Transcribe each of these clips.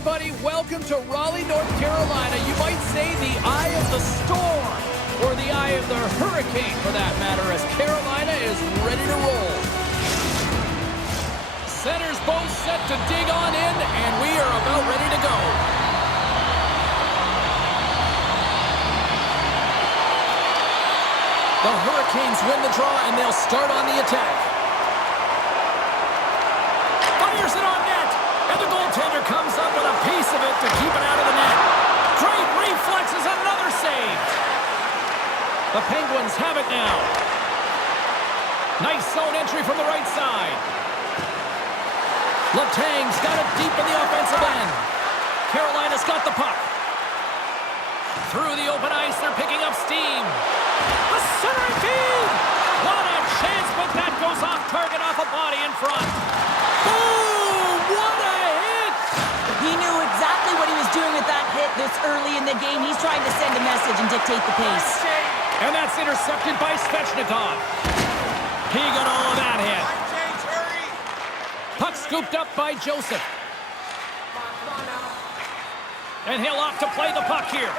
everybody. Welcome to Raleigh, North Carolina. You might say the eye of the storm, or the eye of the hurricane, for that matter, as Carolina is ready to roll. Centers both set to dig on in, and we are about ready to go. The Hurricanes win the draw, and they'll start on the attack. Fires it on net, and the goaltender comes up with a piece of it to keep it out of the net. Great reflexes, another save. The Penguins have it now. Nice zone entry from the right side. Letang's got it deep in the offensive end. Carolina's got the puck. Through the open ice, they're picking up steam. A centering feed! What a chance, but that goes off target off a body in front. Boom! What a hit! He knew exactly what he was doing with that hit this early in the game. He's trying to send a message and dictate the pace. And that's intercepted by Svechnikov. He got all of that hit. Puck scooped up by Joseph. And he'll opt to play the puck here.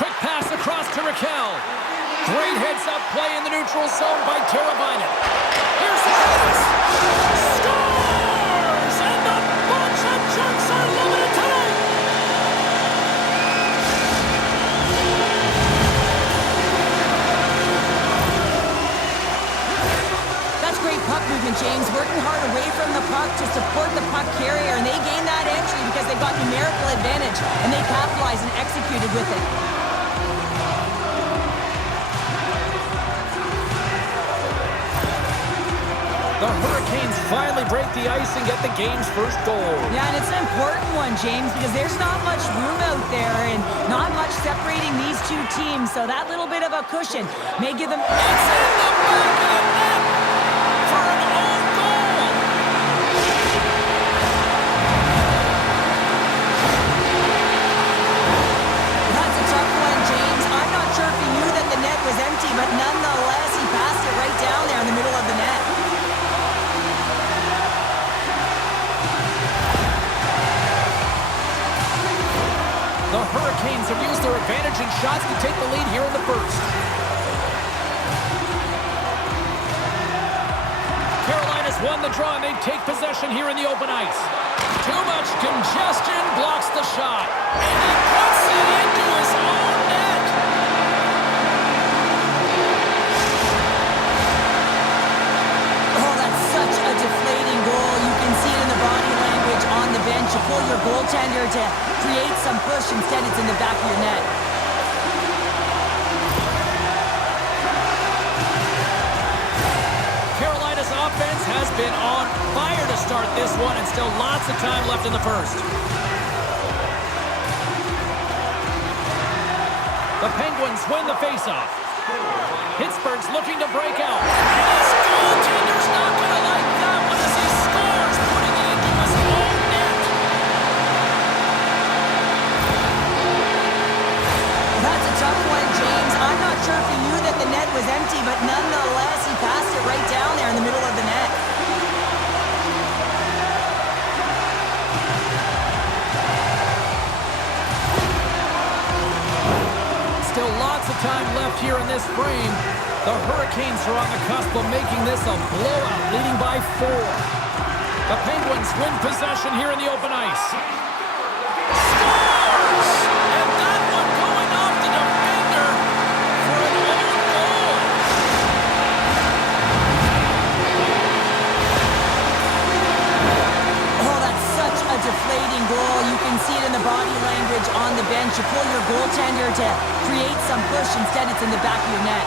Quick pass across to Raquel. Great heads-up play in the neutral zone by Teravainen. Here's the pass. Scores! And the bunch of jerks are limited tonight. That's great puck movement, James. Working hard away from the puck to support the puck carrier, and they gained that entry because they got numerical advantage, and they capitalized and executed with it. The Hurricanes finally break the ice and get the game's first goal. Yeah, and it's an important one, James, because there's not much room out there and not much separating these two teams. So that little bit of a cushion may give them... It's in the back of the net for an own goal. That's a tough one, James. I'm not sure if he knew that the net was empty, but nonetheless, he passed it right down there in the middle of the net. The Hurricanes have used their advantage in shots to take the lead here in the first. Carolina's won the draw, and they take possession here in the open ice. Too much congestion blocks the shot. And he puts it into his own net. Oh, that's such a deflating goal. You can see it in the body language on the bench. You pull your goaltender to create some push. Instead, it's in the back of your net. Carolina's offense has been on fire to start this one, and still lots of time left in the first. The Penguins win the faceoff. Pittsburgh's looking to break out. And his goaltender's not going to like that one as he scores, putting it into his own net. That's a tough one, James. I'm not sure if he knew that the net was empty, but nonetheless, he passed it right down there in the middle of the net. Still lots of time left here in this frame. The Hurricanes are on the cusp of making this a blowout, leading by 4. The Penguins win possession here in the open ice. Scores! And that one going off the defender for an own goal. Oh, that's such a deflating goal. You can see it in the body language on the bench. You pull your goaltender to create some push. Instead, it's in the back of your net.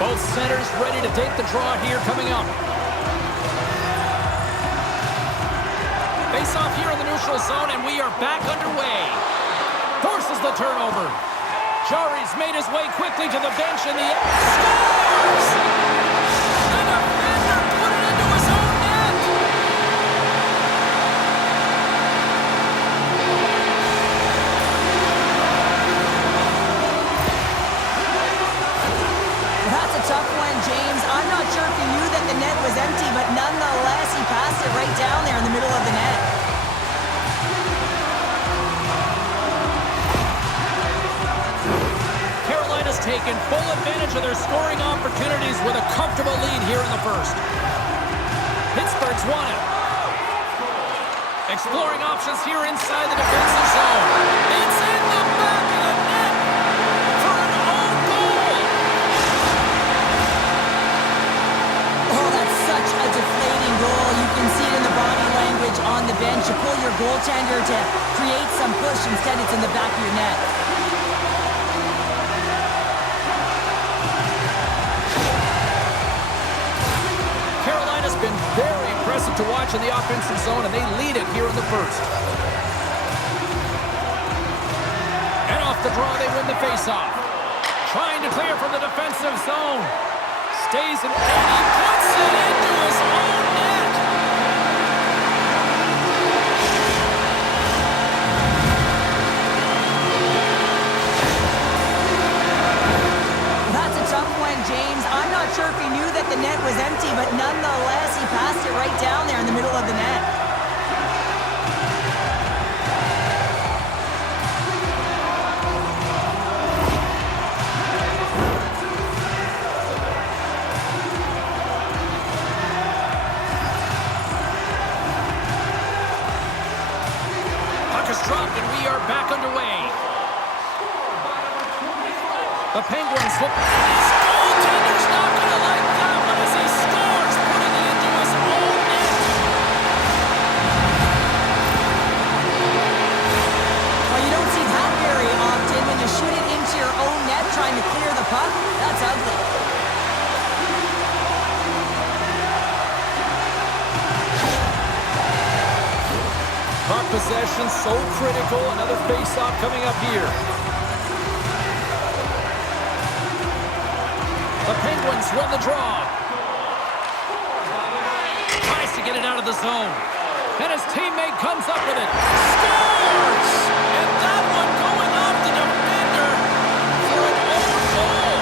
Both centers ready to take the draw here coming up. Face off here in the neutral zone, and we are back underway. Forces the turnover. Jari's made his way quickly to the bench, and the scores! The defender put it into his own net. That's a tough one, James. I'm not sure empty, but nonetheless, he passed it right down there in the middle of the net. Carolina's taken full advantage of their scoring opportunities with a comfortable lead here in the first. Pittsburgh's won it. Exploring options here inside the defensive zone. It's in the back of the net for an own goal. Oh, that's such a deflating goal. You can see it in the body language on the bench. You pull your goaltender to create some push. Instead, it's in the back of your net. Carolina's been very impressive to watch in the offensive zone, and they lead it here in the first. And off the draw, they win the faceoff. Trying to clear from the defensive zone. Stays in, and he puts it into his own net. That's a tough one, James. I'm not sure if he knew that the net was empty, but nonetheless, he passed it right down there in the middle of the net. Puck is dropped, and we are back underway. The Penguins flip. His goaltender's not going to like that one as he scores, putting it into his own net. Well, you don't see that very often when you shoot it into your own net trying to clear the puck. That's ugly. Puck possession so critical. Another face-off coming up here. The Penguins win the draw. Tries to get it out of the zone. And his teammate comes up with it. Scores! And that one going off the defender for an own goal.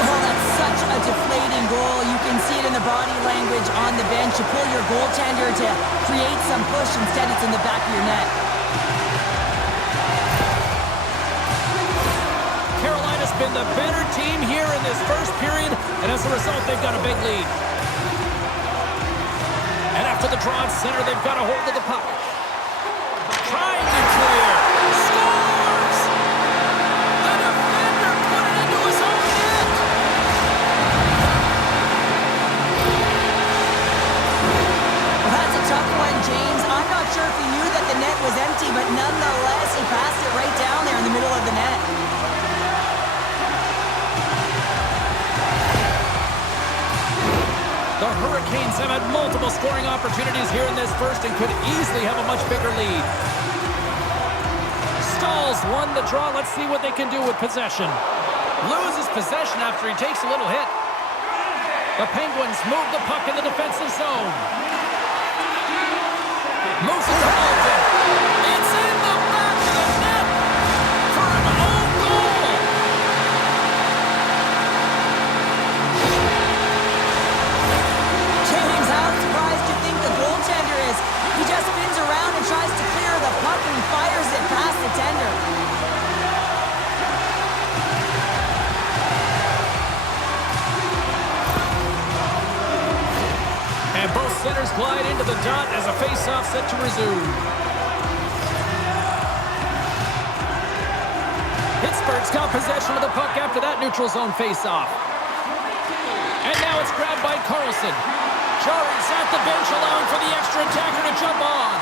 Oh, that's such a deflating goal. You can see it in the body language on the bench. You pull your goaltender to create some push. Instead, it's in the back of your net. Carolina's been the better team here in this first period, and as a result, they've got a big lead. And after the draw in center, they've got a hold of the puck. Trying to clear. Scores! The defender put it into his own net. Well, that's a tough one, James. I'm not sure if he knew that the net was empty, but nonetheless, he passed it right down there in the middle of the net. The Hurricanes have had multiple scoring opportunities here in this first and could easily have a much bigger lead. Stalls won the draw. Let's see what they can do with possession. Loses possession after he takes a little hit. The Penguins move the puck in the defensive zone. Moves it to Malkin. It's in the back of the net for an own goal. James, how surprised do you think the goaltender is? He just spins around and tries to clear the puck and fires it past the tender. And both centers glide into the dot as a face-off set to resume. Pittsburgh's got possession of the puck after that neutral zone face-off. And now it's grabbed by Carlson. Jarry's at the bench, allowing for the extra attacker to jump on.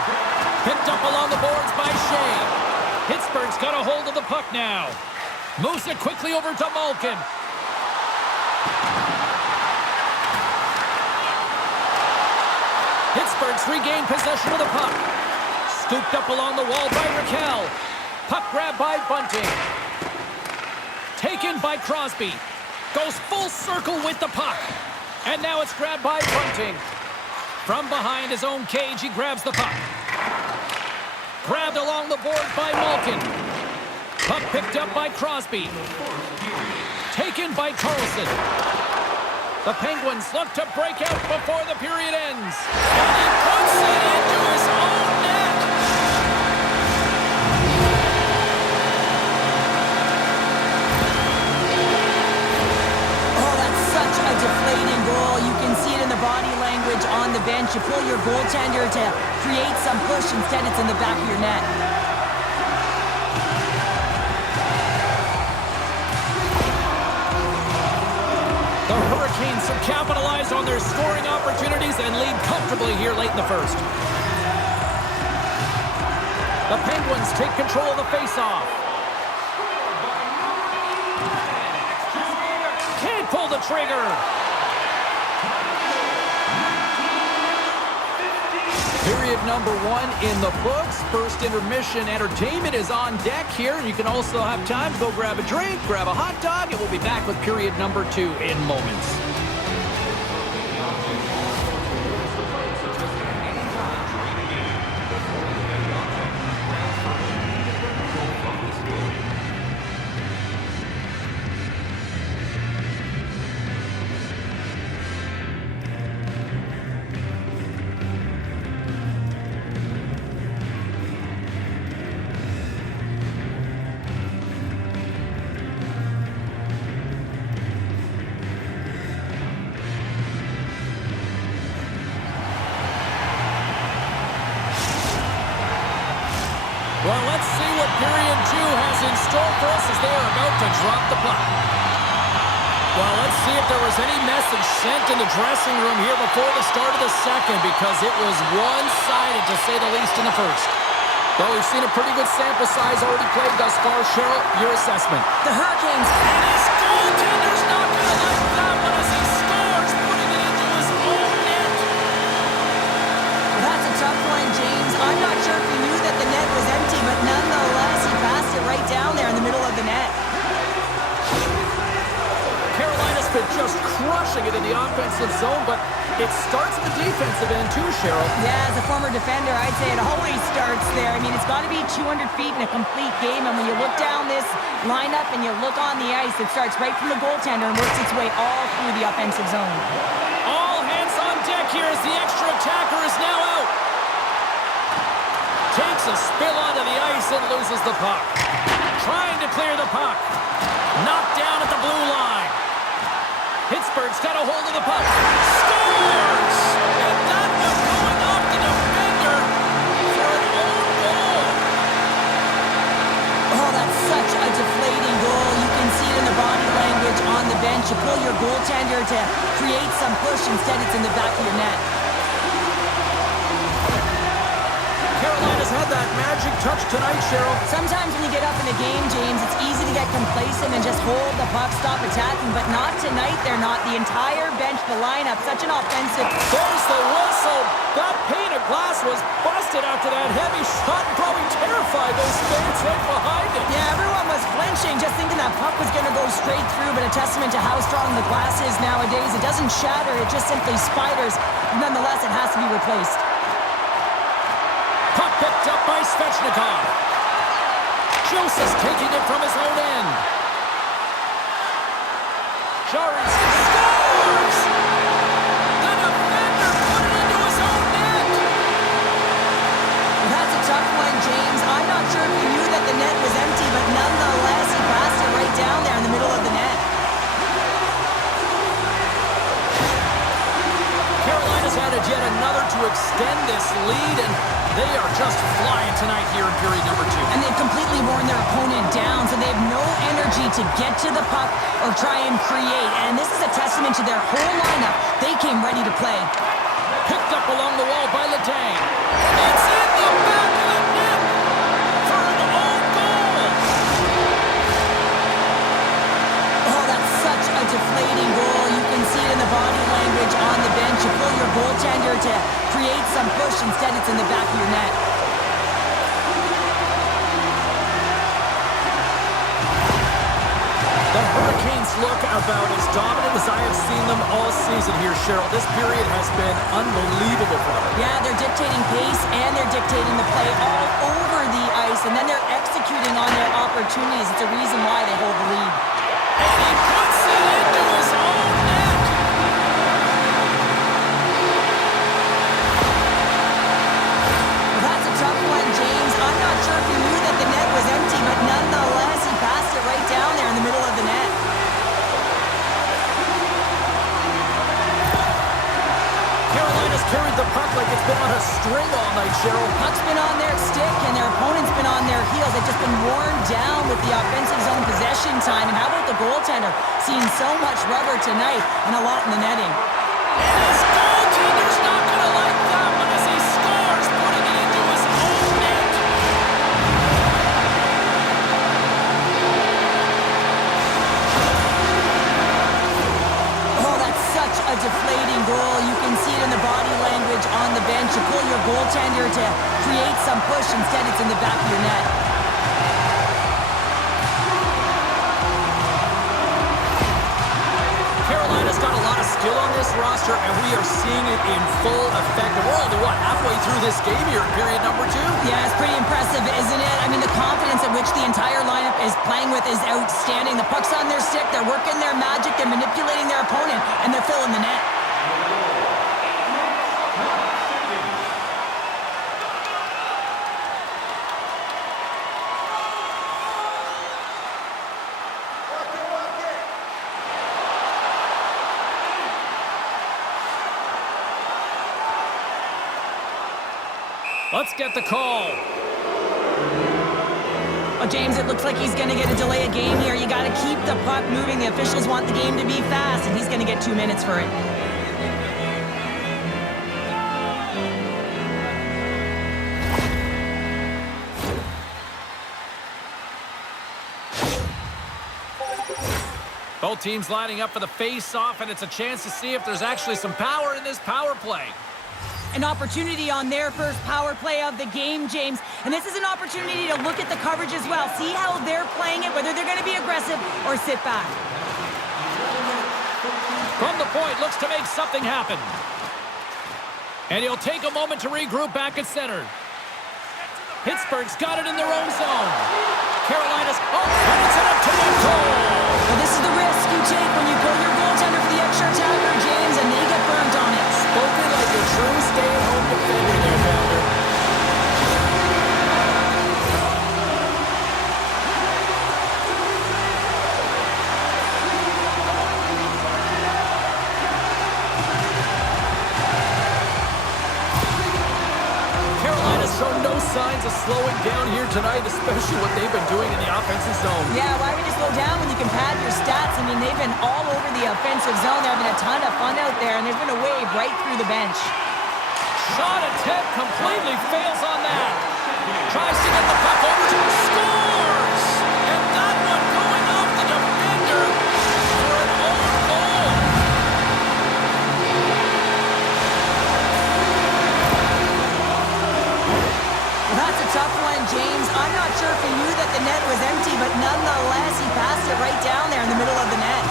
Picked up along the boards by Shea. Pittsburgh's got a hold of the puck now. Moves it quickly over to Malkin. Pittsburgh's regained possession of the puck. Scooped up along the wall by Raquel. Puck grabbed by Bunting. Taken by Crosby. Goes full circle with the puck. And now it's grabbed by Bunting. From behind his own cage, he grabs the puck. Grabbed along the board by Malkin. Puck picked up by Crosby. Taken by Carlson. The Penguins look to break out before the period ends. And he puts it into his own net. Oh, that's such a deflating goal. You can see it in the body language on the bench. You pull your goaltender to create some push. Instead, it's in the back of your net. The Hurricanes have capitalized on their scoring opportunities and lead comfortably here late in the first. The Penguins take control of the faceoff. Can't pull the trigger. Period number 1 in the books. First intermission entertainment is on deck here. You can also have time to go grab a drink, grab a hot dog, and we'll be back with period number 2 in moments. Well, let's see what period 2 has in store for us as they are about to drop the puck. Well, let's see if there was any message sent in the dressing room here before the start of the second, because it was one-sided, to say the least, in the first. Well, we've seen a pretty good sample size already played thus far. Cheryl, your assessment. The Hurricanes. And his goaltender's not going to like that one as he scores, putting it into his own net. That's a tough one, James. I'm not sure if he knew that the net was empty, but nonetheless, he passed it right down there in the middle of the net. Carolina's been just crushing it in the offensive zone, but it starts in the defensive end too, Cheryl. Yeah, as a former defender, I'd say it always starts there. I mean, it's got to be 200 feet in a complete game, and when you look down this lineup and you look on the ice, it starts right from the goaltender and works its way all through the offensive zone. All hands on deck here as the extra attacker is now out. Takes a spill onto the ice and loses the puck. Trying to clear the puck. Knocked down at the blue line. Pittsburgh's got a hold of the puck. Scores! And that one going off the defender for an own goal. Oh, that's such a deflating goal. You can see it in the body language on the bench. You pull your goaltender to create some push. Instead, it's in the back of your net. Carolina's had that magic touch tonight, Cheryl. Sometimes when you get up in a game, James, it's easy to get complacent and just hold the puck, stop attacking, but not tonight. They're not. The entire bench, the lineup, such an offensive. There's the whistle. That pane of glass was busted after that heavy shot and probably terrified those fans right behind it. Yeah, everyone was flinching, just thinking that puck was going to go straight through, but a testament to how strong the glass is nowadays. It doesn't shatter, it just simply spiders. Nonetheless, it has to be replaced. Puck picked up by Svechnikov. Joseph's taking it from his own end. Jarry scores! The defender put it into his own net. That's a tough one, James. I'm not sure if he knew that the net was empty, but nonetheless, he passed it right down there in the middle of the net. Carolina's added yet another to extend this lead, and they are just flying tonight here in period number 2. And they've completely worn their opponent down, so they have no energy to get to the puck or try and create. And this is a testament to their whole lineup. They came ready to play. Picked up along the wall by Letang. It's in the back of the net for an own goal. Oh, that's such a deflating goal. You can see it in the body language on the bench. You pull your goaltender to create some push. Instead, it's in the back of your net. The Hurricanes look about as dominant as I have seen them all season here, Cheryl. This period has been unbelievable for them. Yeah, they're dictating pace and they're dictating the play all over the ice, and then they're executing on their opportunities. It's a reason why they hold the lead. And he puts it into his own net. Well, that's a tough one, James. I'm not sure if he knew that the net was empty, but nonetheless, he passed it right down there in the middle of the net. Carolina's carried the puck like it's been on a string all night, Cheryl. Puck's been on their stick, and their opponent's been on their heels. They've just been worn down with the offensive zone possession time. And how about the goaltender? Seeing so much rubber tonight and a lot in the netting. And his goaltender's not going to like that one as he scores, putting it into his own net. Oh, that's such a deflating goal. You can see it in the body language on the bench. You pull your goaltender to create some push. Instead, it's in the back of your net. Carolina's got a lot of skill on this roster, and we are seeing it in full effect. And we're only, halfway through this game here in period number 2? Yeah, it's pretty impressive, isn't it? I mean, the confidence at which the entire lineup is playing with is outstanding. The puck's on their stick, they're working their magic, they're manipulating their opponent, and they're filling the net. Let's get the call. Oh, James, it looks like he's going to get a delay of game here. You got to keep the puck moving. The officials want the game to be fast, and he's going to get 2 minutes for it. Both teams lining up for the face-off, and it's a chance to see if there's actually some power in this power play. An opportunity on their first power play of the game, James. And this is an opportunity to look at the coverage as well. See how they're playing it, whether they're going to be aggressive or sit back. From the point, looks to make something happen. And he'll take a moment to regroup back at center. Pittsburgh's got it in their own zone. Carolina's, and it's an up-to-net goal. Well, this is the risk you take when you pull your goaltender for the extra attacker, James, and they get burnt on it. Spoken like a true stay-at-home defender there, Pounder. Carolina's shown no signs of slowing down here tonight, especially what they've been doing in the offensive zone. Yeah, why would you slow down when you can pad your stats? I mean, they've been all over the offensive zone. They're having a ton of fun out there, and there's been a wave right through the bench. Shot attempt completely fails on that. Tries to get the puck over to scores! And that one going off the defender for an own goal. Well, that's a tough one, James. I'm not sure if he knew that the net was empty, but nonetheless, he passed it right down there in the middle of the net.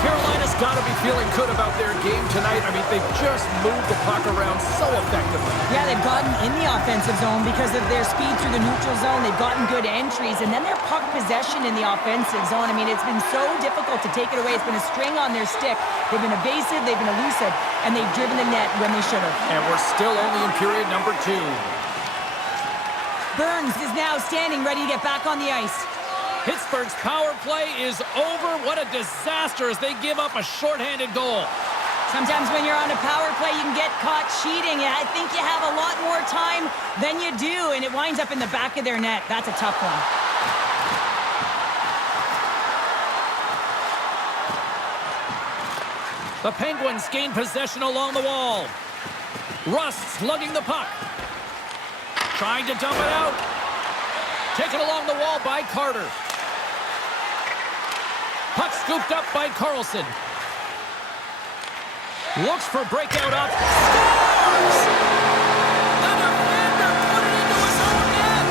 Carolina's got to be feeling good about their game tonight. I mean, they've just moved the puck around so effectively. Yeah, they've gotten in the offensive zone because of their speed through the neutral zone. They've gotten good entries, and then their puck possession in the offensive zone. I mean, it's been so difficult to take it away. It's been a string on their stick. They've been evasive, they've been elusive, and they've driven the net when they should have. And we're still only in period number 2. Burns is now standing ready to get back on the ice. Pittsburgh's power play is over. What a disaster as they give up a shorthanded goal. Sometimes when you're on a power play, you can get caught cheating. I think you have a lot more time than you do, and it winds up in the back of their net. That's a tough one. The Penguins gain possession along the wall. Rust slugging the puck. Trying to dump it out. Taken along the wall by Carter. Puck scooped up by Carlson. Looks for breakout up. Scores! The defender put it into his own net.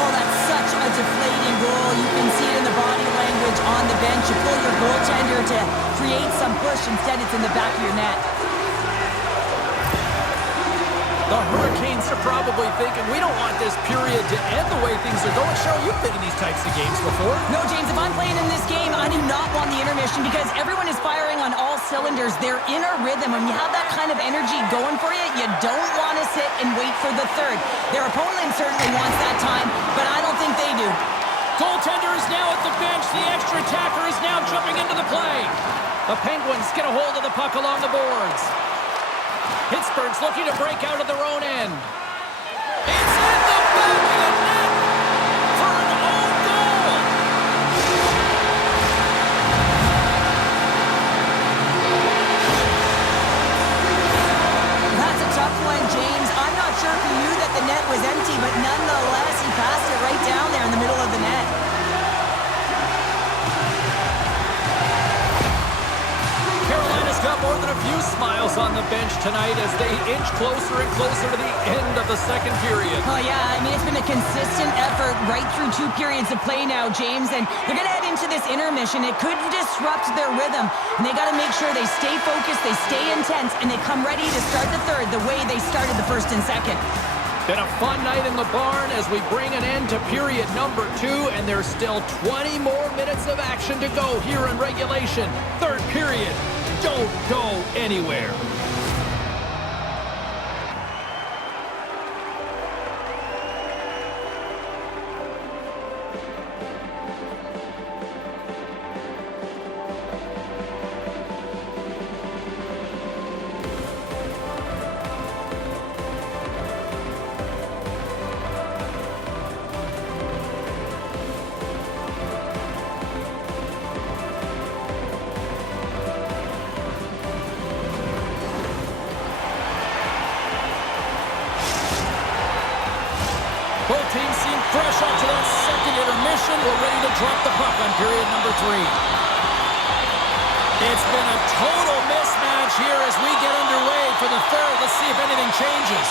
Oh, that's such a deflating goal. You can see it in the body language on the bench. You pull your goaltender to create some push. Instead, it's in the back of your net. The Hurricanes are probably thinking, we don't want this period to end the way things are going. Cheryl, you've been in these types of games before. No, James, if I'm playing in this game, I do not want the intermission because everyone is firing on all cylinders. They're in a rhythm. When you have that kind of energy going for you, you don't want to sit and wait for the third. Their opponent certainly wants that time, but I don't think they do. Goaltender is now at the bench. The extra attacker is now jumping into the play. The Penguins get a hold of the puck along the boards. Pittsburgh's looking to break out of their own end. It's in the back of the net for an own goal. That's a tough one, James. I'm not sure if he knew that the net was empty, but nonetheless, he passed it right down there in the middle of the net. Carolina's got more than a few smiles on the bench tonight as they inch closer and closer to the end of the second period. Oh, yeah, I mean, it's been a consistent effort right through 2 periods of play now, James, and they're going to head into this intermission. It could disrupt their rhythm, and they got to make sure they stay focused, they stay intense, and they come ready to start the third the way they started the first and second. Been a fun night in the barn as we bring an end to period number 2, and there's still 20 more minutes of action to go here in regulation. Third period. Don't go anywhere. Both teams seem fresh after that second intermission. We're ready to drop the puck on period number 3. It's been a total mismatch here as we get underway for the third. Let's see if anything changes.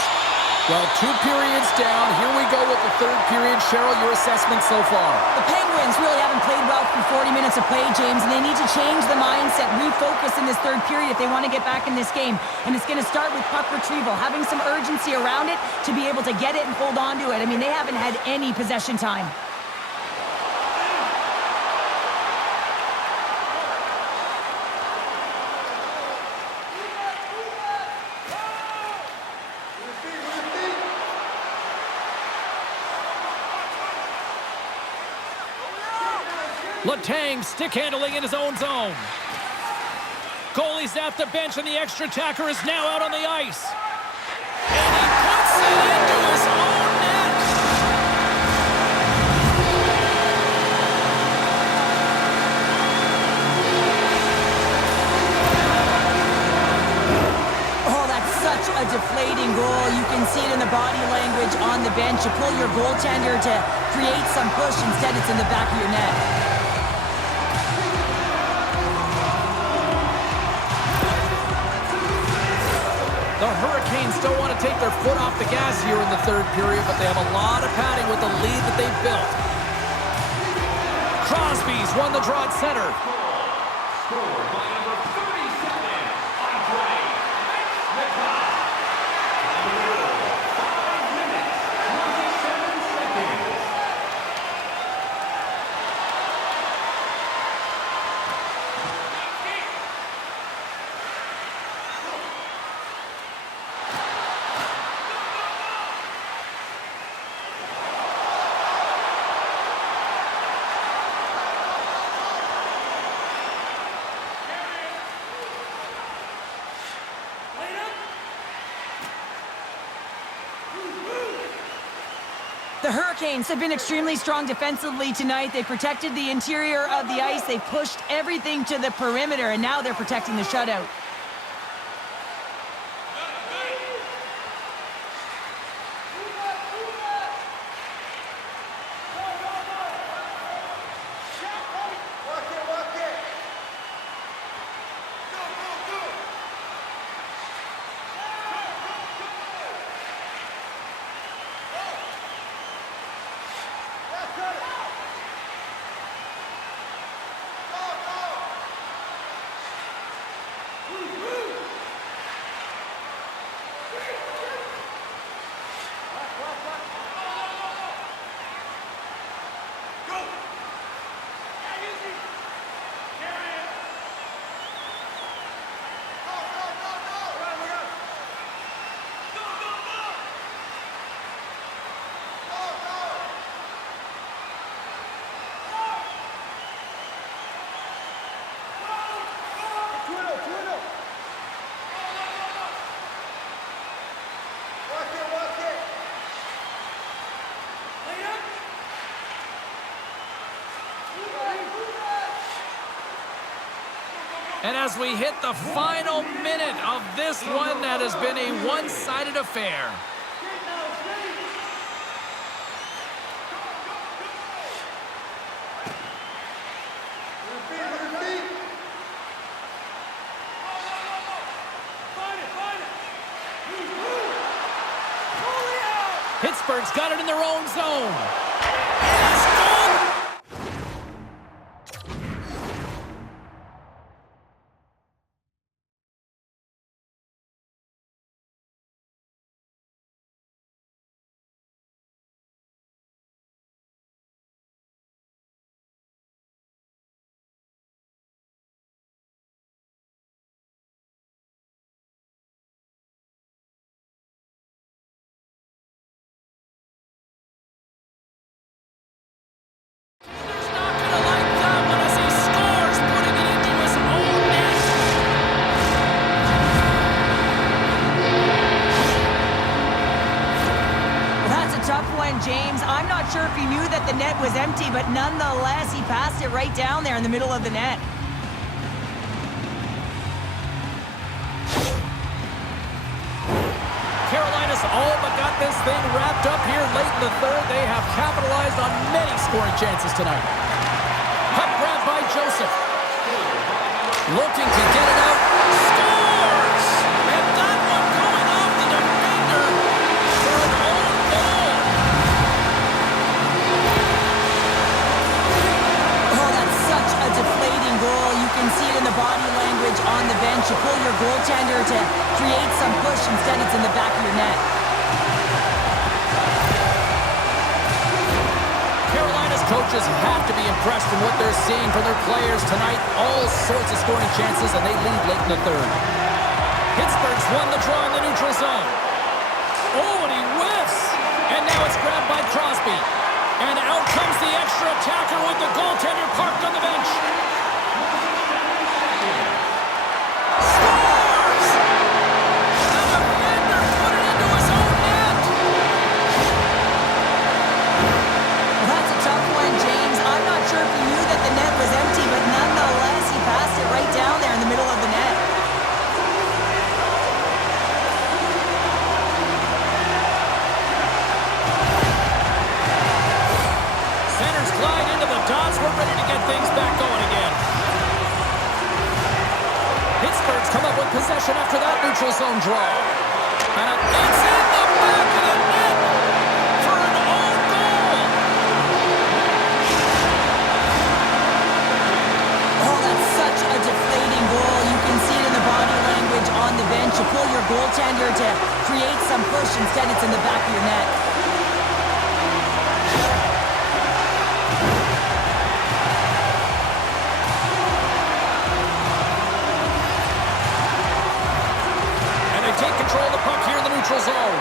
Well, 2 periods down. Here we go with the third period. Cheryl, your assessment so far? The Penguins really haven't played well through 40 minutes of play, James, and they need to change the mindset, refocus in this third period if they want to get back in this game. And it's going to start with puck retrieval, having some urgency around it to be able to get it and hold on to it. I mean, they haven't had any possession time. Letang stick handling in his own zone. Goalie's at the bench and the extra attacker is now out on the ice. And he puts it into his own net. Oh, that's such a deflating goal. You can see it in the body language on the bench. You pull your goaltender to create some push. Instead, it's in the back of your net. The Hurricanes don't want to take their foot off the gas here in the third period, but they have a lot of padding with the lead that they've built. Crosby's won the draw at center. Scored by number 37, Andre. Time 5 minutes, 27 seconds. The Hurricanes have been extremely strong defensively tonight. They protected the interior of the ice. They pushed everything to the perimeter, and now they're protecting the shutout. And as we hit the final minute of this one, that has been a one-sided affair. Pittsburgh's got it in their own zone. It is good! James, I'm not sure if he knew that the net was empty, but nonetheless, he passed it right down there in the middle of the net. Carolina's all but got this thing wrapped up here late in the third. They have capitalized on many scoring chances tonight. Puck grab by Joseph. Looking to get it out. Scores! And that one going off the defender for an own goal. Oh, that's such a deflating goal. You can see it in the body language on the bench. You pull your goaltender to create some push. Instead, it's in the back of your net. Carolina's coaches have to be impressed in what they're seeing from their players tonight. All sorts of scoring chances, and they lead late in the third. Pittsburgh's won the draw in the neutral zone. Oh, and he whiffs! And now it's grabbed by Crosby. And out comes the extra attacker with the goaltender parked on the bench. Scores! The defender put it into his own net. Well, that's a tough one, James. I'm not sure if he knew that the net was empty, but nonetheless, he passed it right down there in the middle of the net. Centers glide into the dots. We're ready to get things back going again. Pittsburgh's come up with possession after that neutral zone draw. And it's in the back of the net for an own goal. Oh, that's such a deflating goal. You can see it in the body language on the bench. You pull your goaltender to create some push. Instead, it's in the back of your net. Take control of the puck here in the neutral zone.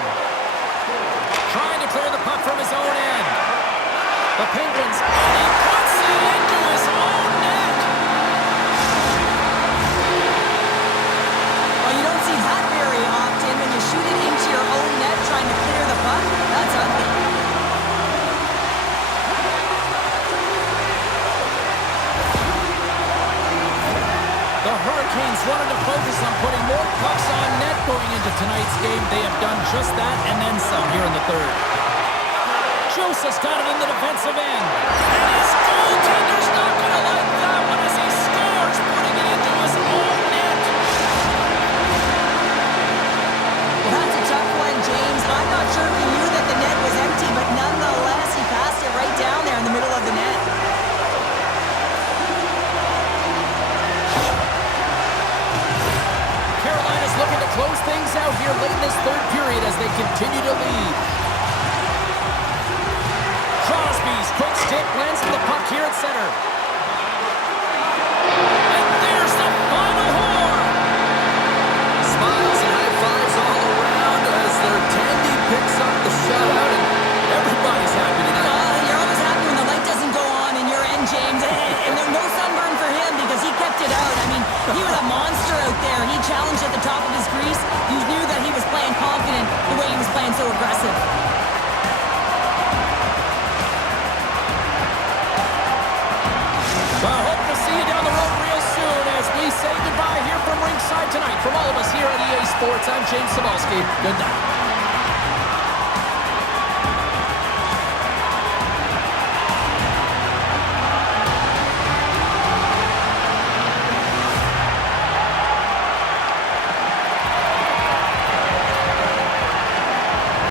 Trying to clear the puck from his own end. The Penguins, and he puts it into his own net. Well, you don't see that very often when you shoot it into your own net trying to clear the puck. That's ugly. The Hurricanes wanted to focus on putting more pucks on net going into tonight's game. They have done just that and then some here in the third. Joseph's got it in the defensive end. And his goaltender's not going to like that one as he scores, putting it into his own net. Well, that's a tough one, James. I'm not sure if he knew that the net was empty, but nonetheless, he passed it right down there in the middle of the net. Carolina's looking to close things out here late in this third period as they continue to lead. Crosby's quick stick lands the puck here at center. And there's the final horn. Smiles and high fives all around as their Tandy picks up the shutout, and everybody's happy tonight. You're always happy when the light doesn't go on in your end, James. And there's no sunburn for him because he kept it out. I mean, he was a monster out there. He challenged at the top of his crease. You knew that he was playing confident the way he was playing so aggressive. James Cybulski, good night.